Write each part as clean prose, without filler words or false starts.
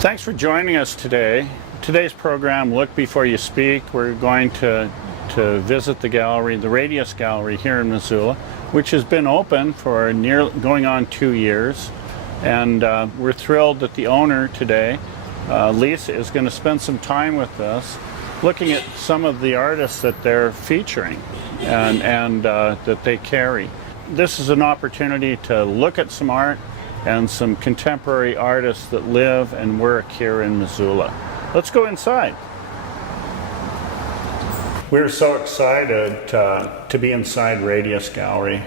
Thanks for joining us today. Today's program, Look Before You Speak, we're going to visit the gallery, the Radius Gallery here in Missoula, which has been open for going on 2 years. And we're thrilled that the owner today, Lisa, is going to spend some time with us looking at some of the artists that they're featuring and that they carry. This is an opportunity to look at some art and some contemporary artists that live and work here in Missoula. Let's go inside. We're so excited to be inside Radius Gallery.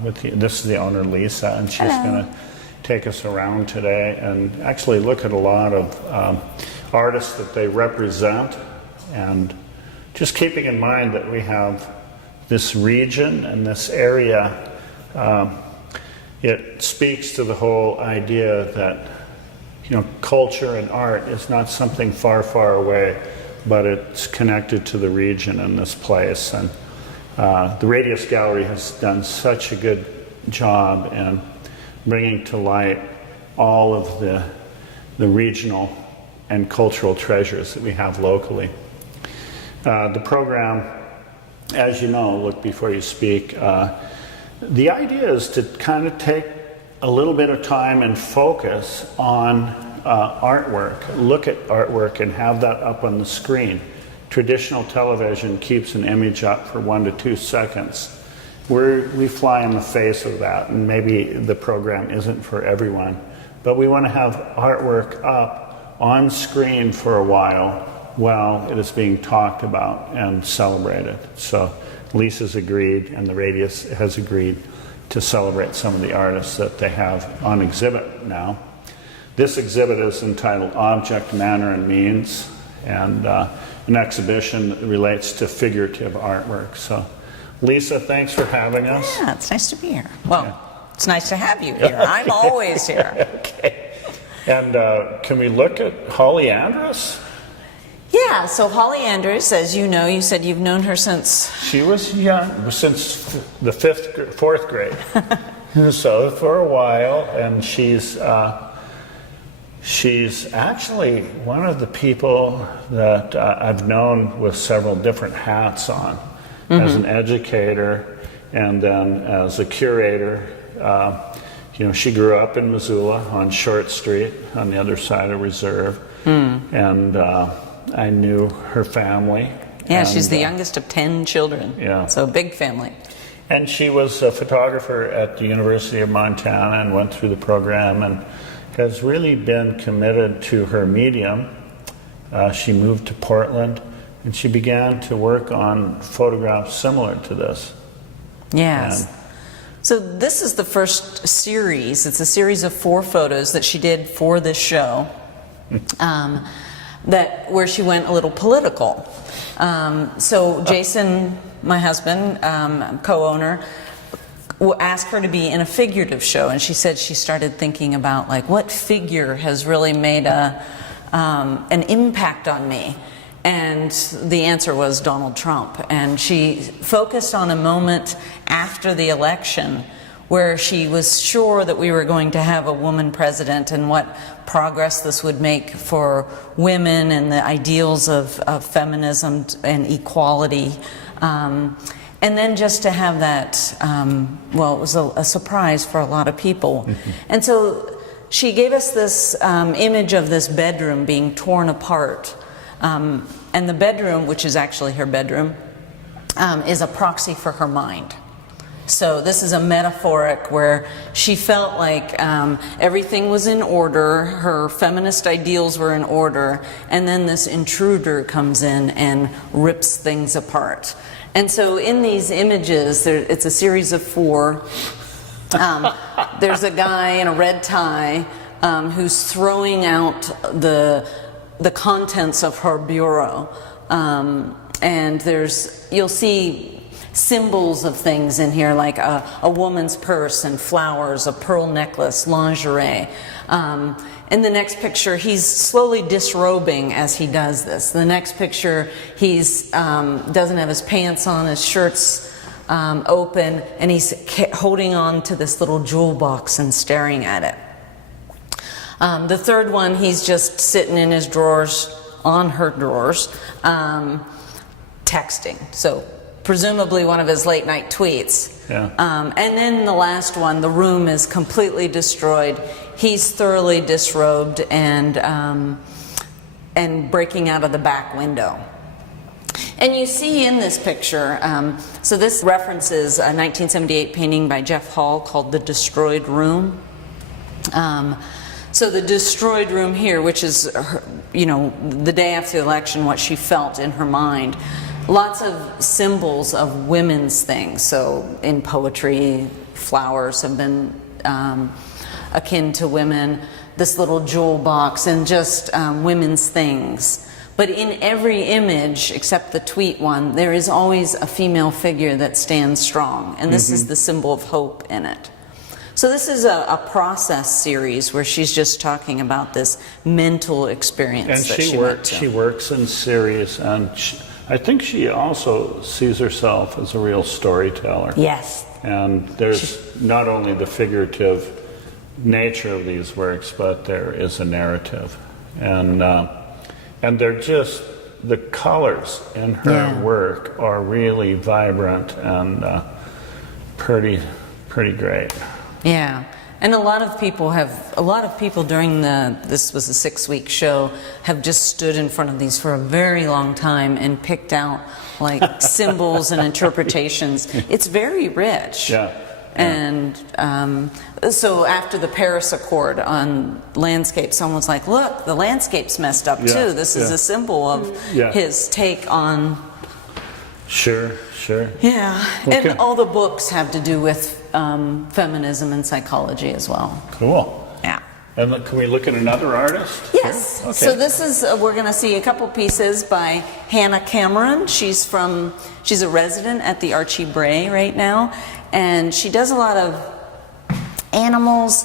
This is the owner, Lisa, and she's going to take us around today and actually look at a lot of artists that they represent, and just keeping in mind that we have this region and this area. It speaks to the whole idea that, culture and art is not something far, far away, but it's connected to the region and this place. And the Radius Gallery has done such a good job in bringing to light all of the regional and cultural treasures that we have locally. The program, as you know, Look Before You Speak, the idea is to kind of take a little bit of time and focus on artwork, look at artwork and have that up on the screen. Traditional television keeps an image up for 1 to 2 seconds. We fly in the face of that, and maybe the program isn't for everyone, but we want to have artwork up on screen for a while it is being talked about and celebrated. So Lisa's agreed, and the Radius has agreed to celebrate some of the artists that they have on exhibit now. This exhibit is entitled Object, Manner, and Means, and an exhibition that relates to figurative artwork. So, Lisa, thanks for having us. Yeah, it's nice to be here. Well, it's nice to have you here. I'm always here. Okay. And can we look at Holly Andrus? Yeah, so Holly Andrus, as you know, you said you've known her since... She was young, since the fourth grade. So for a while, and she's actually one of the people that I've known with several different hats on, as an educator and then as a curator. She grew up in Missoula on Short Street on the other side of Reserve, and I knew her family. Yeah, she's the youngest of 10 children. Yeah. So a big family. And she was a photographer at the University of Montana and went through the program and has really been committed to her medium. She moved to Portland and she began to work on photographs similar to this. Yes. So this is the first series. It's a series of 4 photos that she did for this show. Where she went a little political. So Jason, my husband, co-owner, asked her to be in a figurative show, and she said she started thinking about what figure has really made an impact on me, and the answer was Donald Trump. And she focused on a moment after the election where she was sure that we were going to have a woman president and what progress this would make for women and the ideals of feminism and equality. And then just to have that, it was a surprise for a lot of people. And so she gave us this image of this bedroom being torn apart. And the bedroom, which is actually her bedroom, is a proxy for her mind. So this is a metaphoric where she felt like everything was in order, her feminist ideals were in order, and then this intruder comes in and rips things apart. And so in these images, it's a series of 4. There's a guy in a red tie who's throwing out the contents of her bureau. And you'll see symbols of things in here, like a woman's purse and flowers, a pearl necklace, lingerie. In the next picture, he's slowly disrobing as he does this. The next picture, he's doesn't have his pants on, his shirt's open, and he's holding on to this little jewel box and staring at it. The third one, he's just sitting in his drawers, on her drawers, texting. So presumably one of his late night tweets. Yeah. And then the last one, the room is completely destroyed. He's thoroughly disrobed and breaking out of the back window. And you see in this picture, so this references a 1978 painting by Jeff Hall called The Destroyed Room. So the destroyed room here, which is, the day after the election, what she felt in her mind. Lots of symbols of women's things. So in poetry, flowers have been akin to women. This little jewel box and just women's things. But in every image, except the tweet one, there is always a female figure that stands strong. And this is the symbol of hope in it. So this is a process series where she's just talking about this mental experience that she went to. She works in series, and I think she also sees herself as a real storyteller. Yes. And there's not only the figurative nature of these works, but there is a narrative. And they're just, the colors in her work are really vibrant and pretty great. Yeah, and a lot of people during this was a 6-week show, have just stood in front of these for a very long time and picked out like symbols and interpretations. It's very rich. Yeah. And so after the Paris Accord on landscape, someone's like, look, the landscape's messed up too. This is a symbol of his take on... Sure. Yeah, and all the books have to do with feminism and psychology as well. Cool. Yeah. And can we look at another artist? Yes. Sure. Okay. So this is, we're going to see a couple pieces by Hannah Cameron. She's a resident at the Archie Bray right now, and she does a lot of animals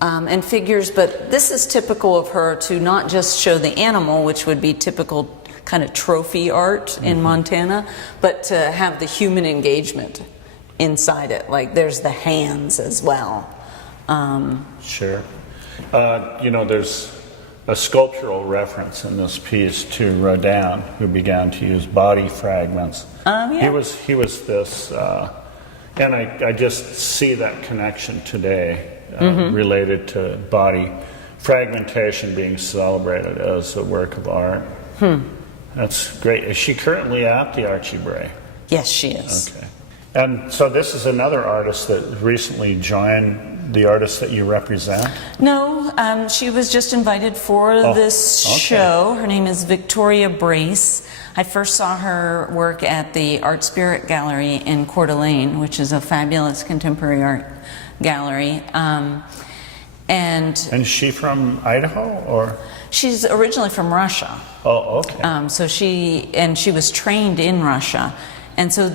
and figures, but this is typical of her to not just show the animal, which would be typical kind of trophy art in Montana, but to have the human engagement inside it. Like there's the hands as well. Sure. There's a sculptural reference in this piece to Rodin, who began to use body fragments. He was this, and I just see that connection today related to body fragmentation being celebrated as a work of art. That's great. Is she currently at the Archie Bray? Yes, she is. Okay. And so this is another artist that recently joined the artists that you represent? No, she was just invited for this show. Her name is Victoria Brace. I first saw her work at the Art Spirit Gallery in Coeur d'Alene, which is a fabulous contemporary art gallery. And is she from Idaho, or? She's originally from Russia. Oh, okay. So she was trained in Russia, and so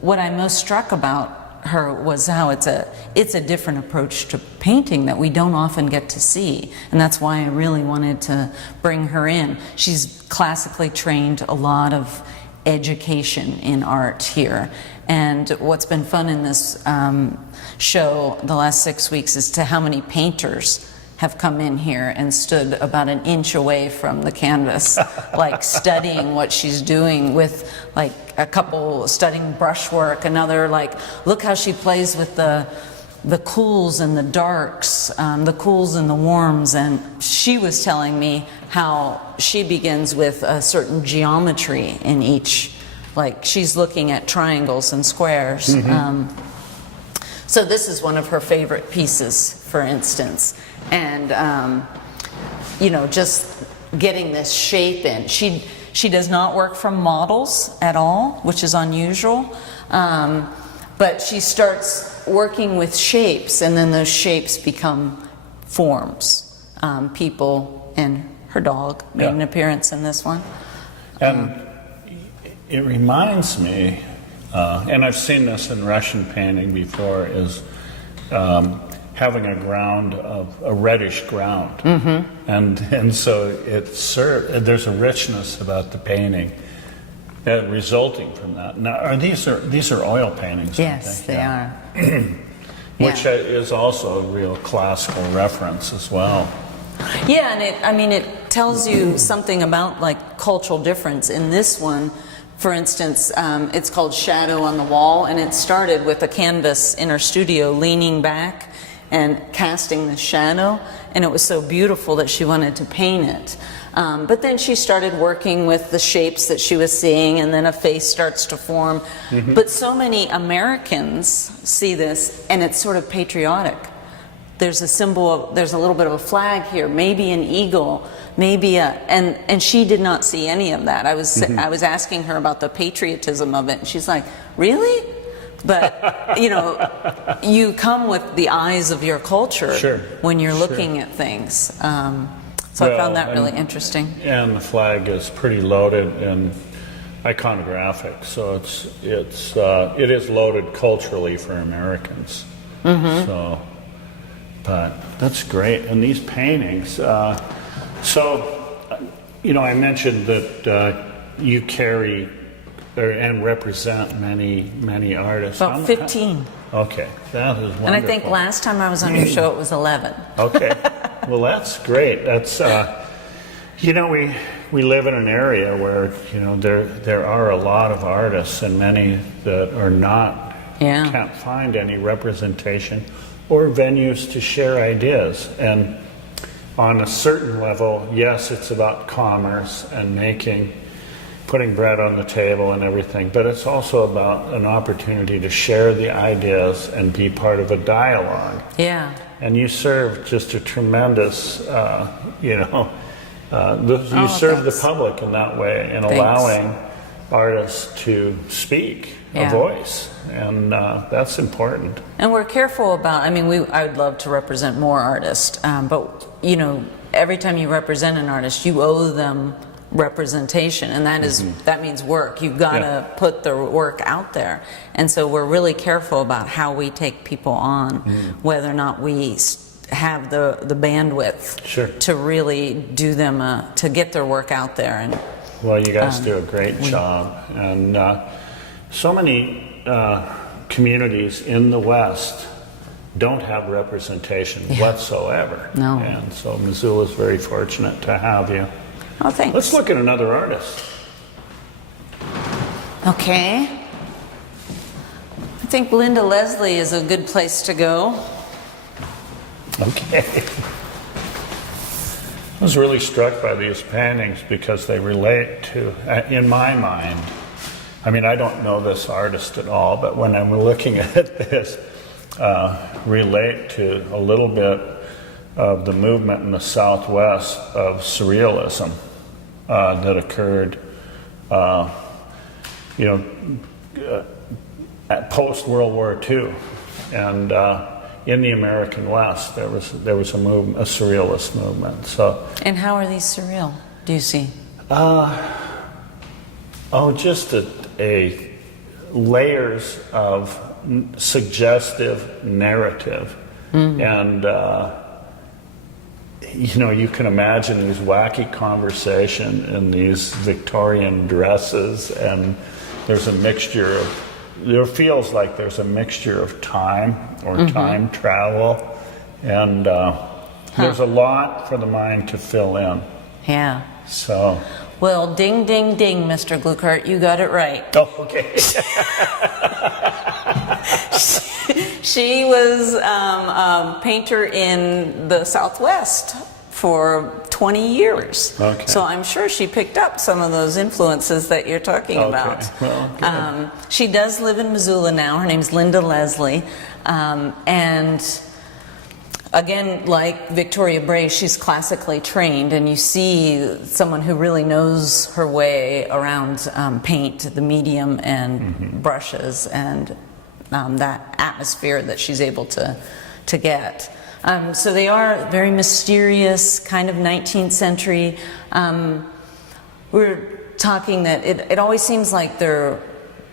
what I'm most struck about her was how it's a different approach to painting that we don't often get to see, and that's why I really wanted to bring her in. She's classically trained, a lot of education in art here, and what's been fun in this show the last 6 weeks is to how many painters have come in here and stood about an inch away from the canvas, like studying what she's doing, with like a couple studying brushwork, another like, look how she plays with the cools and the darks, the cools and the warms. And she was telling me how she begins with a certain geometry in each, like she's looking at triangles and squares. So this is one of her favorite pieces, for instance. And, just getting this shape in. She does not work from models at all, which is unusual. But she starts working with shapes, and then those shapes become forms. People, and her dog made an appearance in this one. And it reminds me, and I've seen this in Russian painting before, is having a ground of a reddish ground, and so there's a richness about the painting resulting from that. Now, these are oil paintings? Yes, they are. Which is also a real classical reference as well. Yeah, and it tells you something about like cultural difference. In this one, for instance, it's called Shadow on the Wall, and it started with a canvas in her studio leaning back and casting the shadow, and it was so beautiful that she wanted to paint it. But then she started working with the shapes that she was seeing, and then a face starts to form. But so many Americans see this, and it's sort of patriotic. There's a symbol, there's a little bit of a flag here, maybe an eagle, maybe and she did not see any of that. I was asking her about the patriotism of it, and she's like, really? But, you know, you come with the eyes of your culture when you're looking at things. So I found that really interesting. And the flag is pretty loaded and iconographic, so it is loaded culturally for Americans. So, but that's great. And these paintings, you know, I mentioned that you carry and represent many artists. About 15. Okay, that is wonderful. And I think last time I was on your show it was 11. Okay, well that's great. That's you know, we live in an area where, you know, there are a lot of artists, and many that are not, can't find any representation or venues to share ideas. And on a certain level, yes, it's about commerce and putting bread on the table and everything, but it's also about an opportunity to share the ideas and be part of a dialogue. Yeah. And you serve just a tremendous, you know, you serve the public in that way, in allowing artists to speak a voice, and that's important. And we're careful about, I mean, I would love to represent more artists, but, you know, every time you represent an artist, you owe them representation, and that means work. You've got to put the work out there, and so we're really careful about how we take people on, whether or not we have the bandwidth to really do them to get their work out there. And well, you guys do a great job, and so many communities in the West don't have representation whatsoever. No. And so Missoula is very fortunate to have you. Oh, thanks. Let's look at another artist. Okay. I think Linda Leslie is a good place to go. Okay. I was really struck by these paintings because they relate to, in my mind, I mean, I don't know this artist at all, but when I'm looking at this, relate to a little bit of the movement in the Southwest of surrealism that occurred, you know, at post-World War II. And in the American West, there was a movement, a surrealist movement. So. And how are these surreal, do you see? Just a layers of suggestive narrative, and you know, you can imagine these wacky conversation in these Victorian dresses, and there's a mixture of. There feels like there's a mixture of time or time travel, and there's a lot for the mind to fill in. Yeah. So. Well, ding, ding, ding, Mr. Glueckert, you got it right. Oh, okay. She was a painter in the Southwest for 20 years. Okay. So I'm sure she picked up some of those influences that you're talking about. Well, she does live in Missoula now. Her name's Linda Leslie. And again, like Victoria Bray, she's classically trained, and you see someone who really knows her way around paint, the medium, and brushes, and that atmosphere that she's able to get. So they are very mysterious, kind of 19th century. We're talking that it always seems like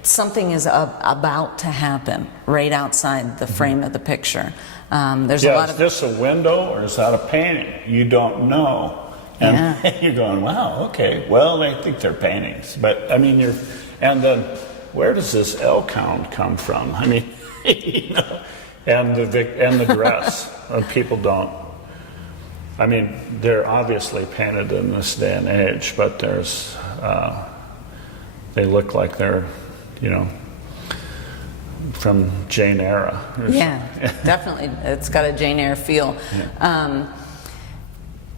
something is about to happen right outside the frame of the picture. There's a lot of. Is this a window or is that a painting? You don't know, and you're going, "Wow, okay. Well, they think they're paintings, but I mean, and then where does this L count come from? I mean, you know, and the dress. People don't. I mean, they're obviously painted in this day and age, but there's, they look like they're, you know, from Jane era. Yeah, definitely. It's got a Jane Eyre feel. Yeah.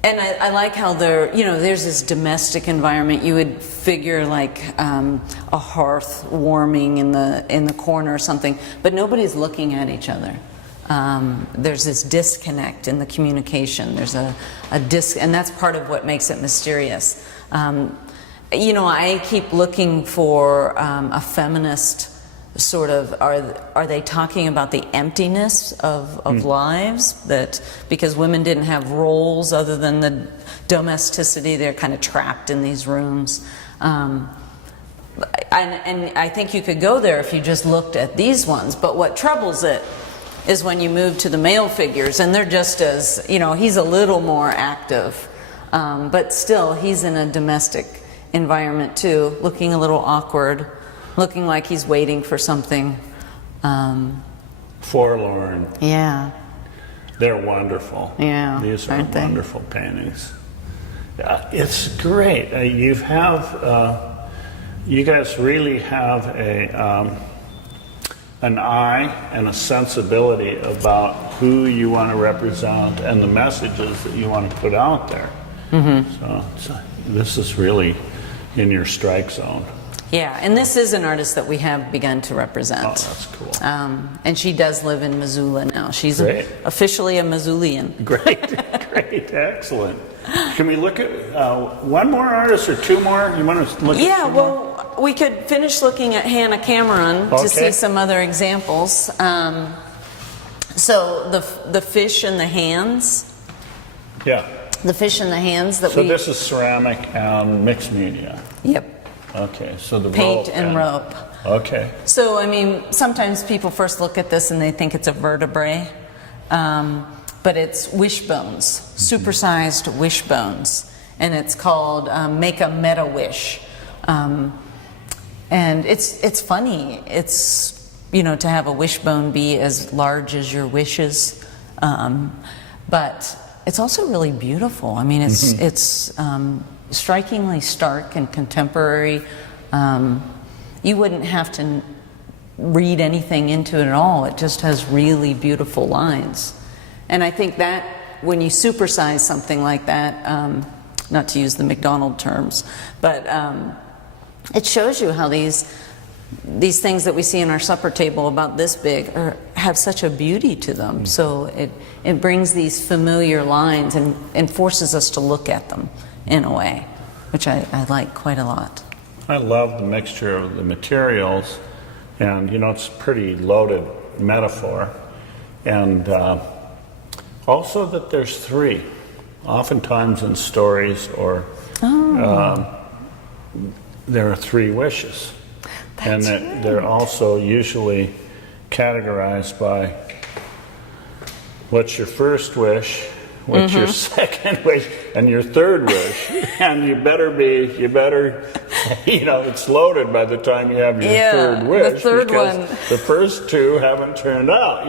And I like how there's this domestic environment. You would figure like a hearth warming in the corner or something, but nobody's looking at each other. There's this disconnect in the communication. There's a and that's part of what makes it mysterious. I keep looking for a feminist sort of, are they talking about the emptiness of lives, that because women didn't have roles other than the domesticity, they're kind of trapped in these rooms. And I think you could go there if you just looked at these ones, but what troubles it is when you move to the male figures, and they're just as, he's a little more active, but still he's in a domestic environment too, looking a little awkward, looking like he's waiting for something. Forlorn. Yeah. They're wonderful. Yeah. These are aren't they? wonderful paintings. It's great. You guys really have an eye and a sensibility about who you want to represent and the messages that you want to put out there. Mm-hmm. So this is really in your strike zone. Yeah, and this is an artist that we have begun to represent. Oh, that's cool. And she does live in Missoula now. She's officially a Missoulian. Great, excellent. Can we look at one more artist or two more? You want to look at two more? We could finish looking at Hannah Cameron to see some other examples. So the fish in the hands. Yeah. The fish in the hands that So this is ceramic and mixed media. Yep. Okay, so the paint rope and rope. Okay. So, sometimes people first look at this and they think it's a vertebrae, but it's wishbones, supersized wishbones, and it's called Make a Meta Wish. And it's funny. It's, to have a wishbone be as large as your wishes, but it's also really beautiful. It's strikingly stark and contemporary. You wouldn't have to read anything into it at all. It just has really beautiful lines. And I think that when you supersize something like that, not to use the McDonald terms, but it shows you how these things that we see in our supper table about this big have such a beauty to them. So it brings these familiar lines and forces us to look at them in a way, which I like quite a lot. I love the mixture of the materials, and it's a pretty loaded metaphor, and also that there's three. Oftentimes in stories there are three wishes. That's and they're also usually categorized by what's your first wish, what's your second wish, and your third wish. And you better, it's loaded by the time you have your third wish. The third because one. The first two haven't turned out,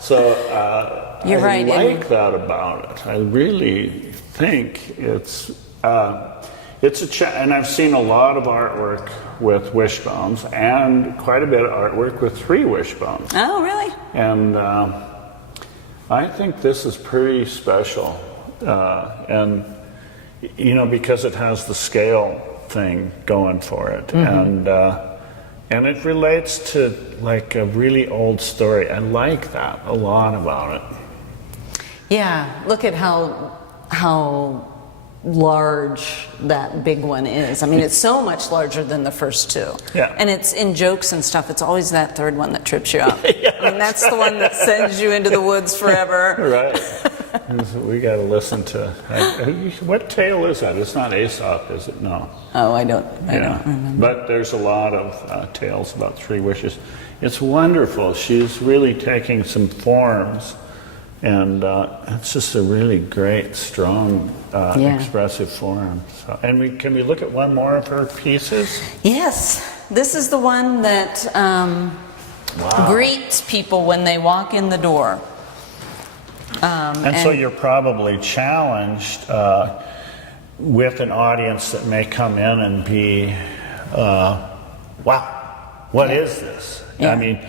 So You're right. I like that about it. I really think it's a and I've seen a lot of artwork with wishbones and quite a bit of artwork with three wishbones. Oh, really? And I think this is pretty special, and because it has the scale thing going for it, and it relates to like a really old story. I like that a lot about it. Yeah, look at how large that big one is. It's so much larger than the first two. Yeah. And it's in jokes and stuff. It's always that third one that trips you up. That's the one that sends you into the woods forever. Right. We got to listen to. What tale is that? It's not Aesop, is it? No. Oh, I don't remember. But there's a lot of tales about three wishes. It's wonderful. She's really taking some forms. And it's just a really great, strong, expressive form. So, and can we look at one more of her pieces? Yes. This is the one that greets people when they walk in the door. And so you're probably challenged with an audience that may come in and be, wow, what is this? Yeah. I mean,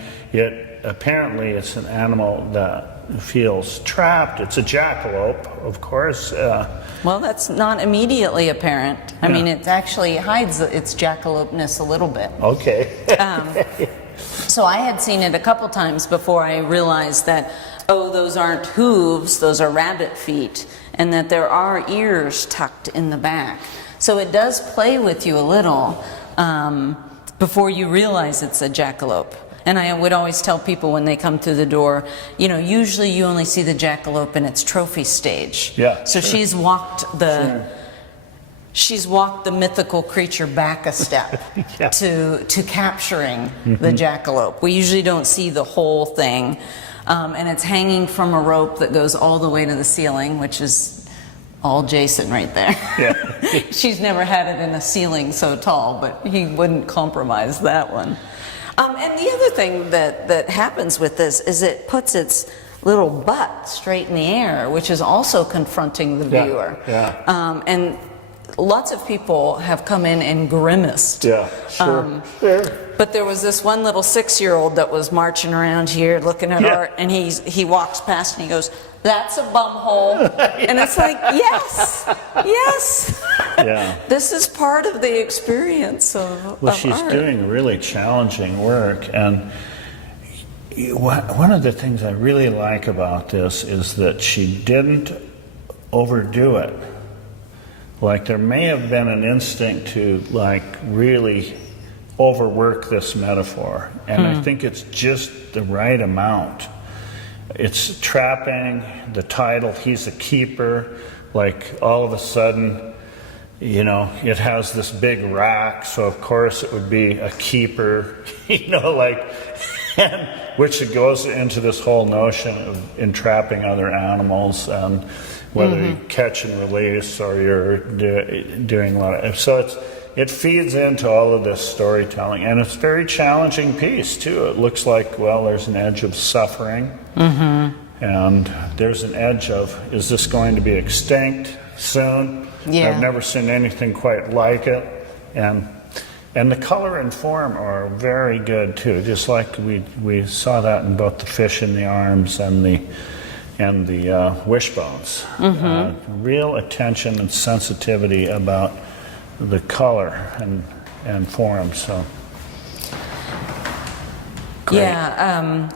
apparently it's an animal that feels trapped. It's a jackalope, of course. Well, that's not immediately apparent. I mean, it actually hides its jackalopeness a little bit. Okay. So I had seen it a couple times before I realized that, oh, those aren't hooves, those are rabbit feet, and that there are ears tucked in the back. So it does play with you a little before you realize it's a jackalope. And I would always tell people when they come through the door, you know, usually you only see the jackalope in its trophy stage. Yeah. So she's walked the mythical creature back a step Yeah. to capturing the jackalope. We usually don't see the whole thing, and it's hanging from a rope that goes all the way to the ceiling, which is all Jason right there. Yeah. She's never had it in a ceiling so tall, but he wouldn't compromise that one. And the other thing that happens with this is it puts its little butt straight in the air, which is also confronting the viewer. Yeah. And lots of people have come in and grimaced. Yeah, sure. But there was this one little 6-year-old that was marching around here looking at art, and he walks past and he goes, "That's a bum hole." And it's like, yes, yes. Yeah. This is part of the experience of She's art. doing really challenging work, and one of the things I really like about this is that she didn't overdo it. Like, there may have been an instinct to, like, really overwork this metaphor, and I think it's just the right amount. It's trapping, the title, he's a keeper, like, all of a sudden, you know, it has this big rack, so of course it would be a keeper, you know, like, which it goes into this whole notion of entrapping other animals, and whether you catch and release or you're doing a lot of, so it feeds into all of this storytelling, and it's a very challenging piece too. It looks like, well, there's an edge of suffering, and there's an edge of, is this going to be extinct soon? Yeah. I've never seen anything quite like it, and the color and form are very good too, just like we saw that in both the fish in the arms and the wishbones. Real attention and sensitivity about the color and form. So great. Yeah,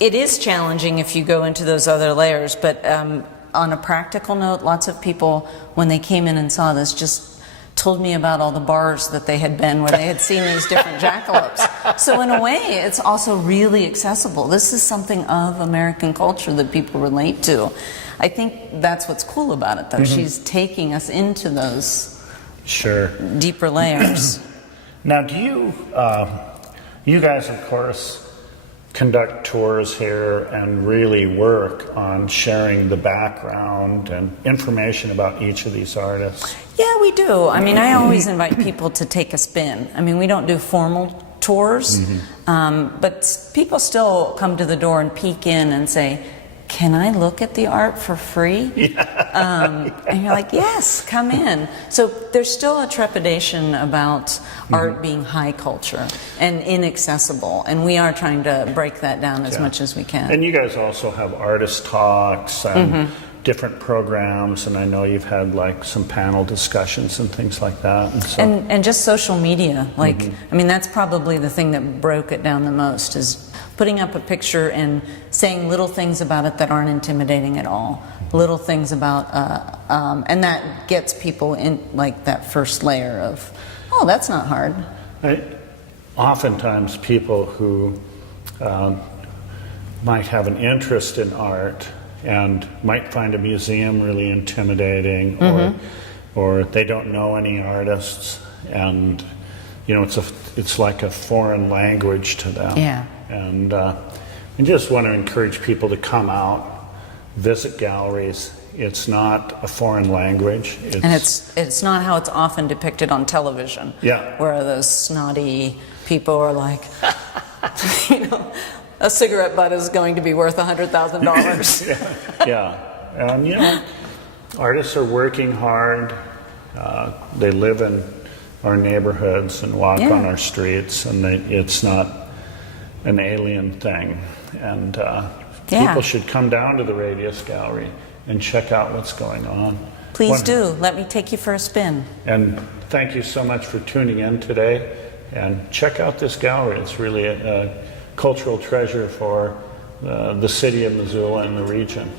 it is challenging if you go into those other layers, but on a practical note, lots of people, when they came in and saw this, just told me about all the bars that they had been where they had seen these different jackalopes. So in a way, it's also really accessible. This is something of American culture that people relate to. I think that's what's cool about it, though. She's taking us into those deeper layers. Now, do you guys, of course, conduct tours here and really work on sharing the background and information about each of these artists? Yeah, we do. I mean, I always invite people to take a spin. I mean, we don't do formal tours, but people still come to the door and peek in and say, "Can I look at the art for free?" And you're like, "Yes, come in." So there's still a trepidation about art being high culture and inaccessible, and we are trying to break that down as much as we can. And you guys also have artist talks and different programs, and I know you've had like some panel discussions and things like that. And so, and just social media, like, I mean, that's probably the thing that broke it down the most, is putting up a picture and saying little things about it that aren't intimidating at all. Little things about, and that gets people in, like, that first layer of, oh, that's not hard. Oftentimes people who might have an interest in art and might find a museum really intimidating, or they don't know any artists, and you know, it's like a foreign language to them. Yeah. And I just want to encourage people to come out, visit galleries. It's not a foreign language. And it's not how it's often depicted on television. Yeah. Where those snotty people are like, you know, a cigarette butt is going to be worth $100,000. Yeah, and you know, artists are working hard. They live in our neighborhoods and walk on our streets, and it's not an alien thing. And people should come down to the Radius Gallery and check out what's going on. Please do. Let me take you for a spin. And thank you so much for tuning in today. And check out this gallery. It's really a cultural treasure for the city of Missoula and the region.